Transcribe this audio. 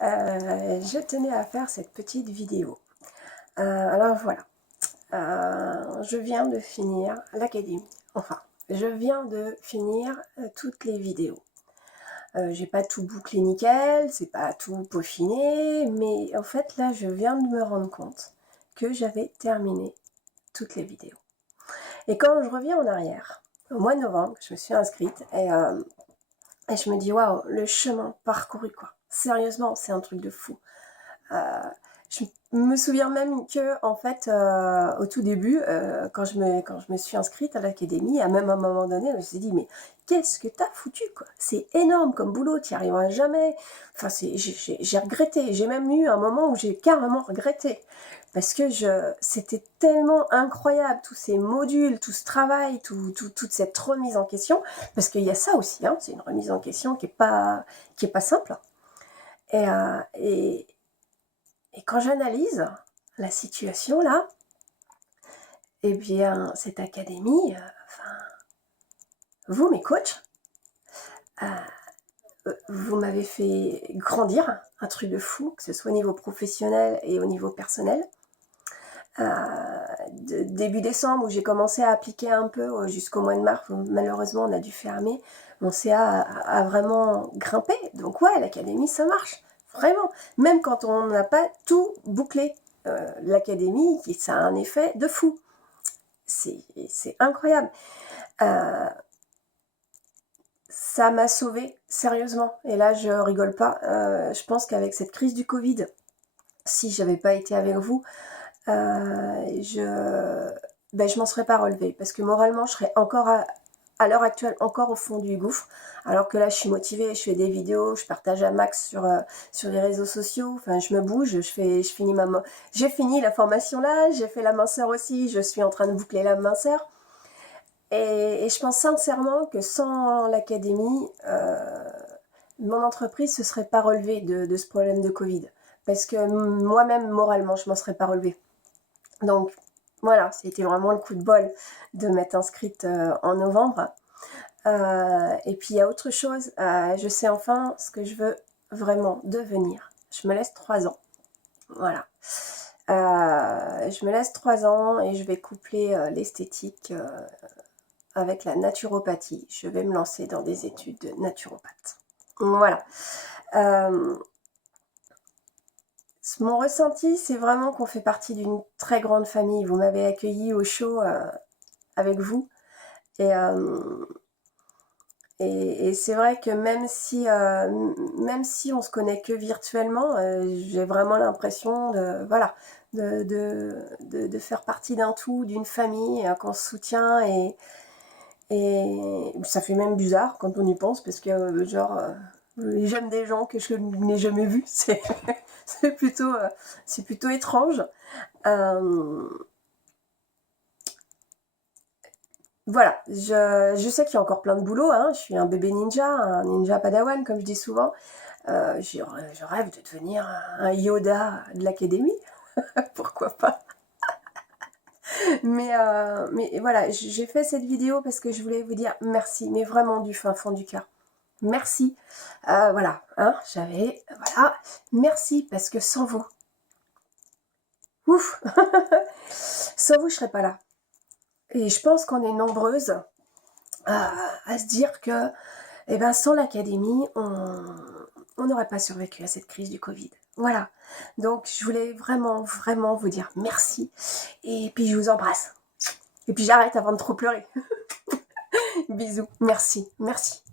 je tenais à faire cette petite vidéo. Alors voilà, je viens de finir l'académie. Enfin, je viens de finir toutes les vidéos. J'ai pas tout bouclé nickel, c'est pas tout peaufiné, mais en fait là je viens de me rendre compte que j'avais terminé toutes les vidéos. Et quand je reviens en arrière, au mois de novembre, je me suis inscrite et je me dis waouh, le chemin parcouru quoi. Sérieusement, c'est un truc de fou. Je me souviens même que en fait, au tout début, quand je me suis inscrite à l'académie, à même un moment donné, je me suis dit mais qu'est-ce que t'as foutu quoi? C'est énorme comme boulot, t'y arriveras jamais. Enfin, j'ai regretté. J'ai même eu un moment où j'ai carrément regretté parce que c'était tellement incroyable tous ces modules, tout ce travail, toute cette remise en question. Parce qu'il y a ça aussi, hein, c'est une remise en question qui est pas simple. Et quand j'analyse la situation là, eh bien, cette académie, vous, mes coachs, vous m'avez fait grandir, un truc de fou, que ce soit au niveau professionnel et au niveau personnel. Début décembre, où j'ai commencé à appliquer un peu jusqu'au mois de mars, malheureusement on a dû fermer, mon CA a vraiment grimpé. Donc ouais, l'académie ça marche, vraiment. Même quand on n'a pas tout bouclé, l'académie, ça a un effet de fou. C'est incroyable. Ça m'a sauvée, sérieusement. Et là, je rigole pas. Je pense qu'avec cette crise du Covid, si j'avais pas été avec vous, je m'en serais pas relevée. Parce que moralement, je serais encore à l'heure actuelle encore au fond du gouffre. Alors que là, je suis motivée, je fais des vidéos, je partage à max sur les réseaux sociaux. Enfin, je me bouge, j'ai fini la formation là, j'ai fait la minceur aussi, je suis en train de boucler la minceur. Et je pense sincèrement que sans l'académie, mon entreprise ne se serait pas relevée de ce problème de Covid. Parce que moi-même, moralement, je ne m'en serais pas relevée. Donc voilà, c'était vraiment le coup de bol de m'être inscrite en novembre. Et puis il y a autre chose, je sais enfin ce que je veux vraiment devenir. Je me laisse 3 ans. Voilà. Je me laisse 3 ans et je vais coupler l'esthétique avec la naturopathie. Je vais me lancer dans des études de naturopathe. Voilà. Mon ressenti, c'est vraiment qu'on fait partie d'une très grande famille. Vous m'avez accueilli au show avec vous. Et c'est vrai que même si on se connaît que virtuellement, j'ai vraiment l'impression de faire partie d'un tout, d'une famille, qu'on se soutient et ça fait même bizarre quand on y pense parce que j'aime des gens que je n'ai jamais vus, c'est plutôt étrange. Voilà, je sais qu'il y a encore plein de boulot, hein. Je suis un bébé ninja, un ninja padawan comme je dis souvent. Je rêve de devenir un Yoda de l'académie, pourquoi pas. Mais voilà, j'ai fait cette vidéo parce que je voulais vous dire merci, mais vraiment du fin fond du cœur. Merci. Voilà, hein, voilà, merci parce que sans vous, ouf, sans vous je serais pas là. Et je pense qu'on est nombreuses à se dire que, sans l'académie, on n'aurait pas survécu à cette crise du Covid. Voilà. Donc, je voulais vraiment, vraiment vous dire merci. Et puis, je vous embrasse. Et puis, j'arrête avant de trop pleurer. Bisous. Merci. Merci.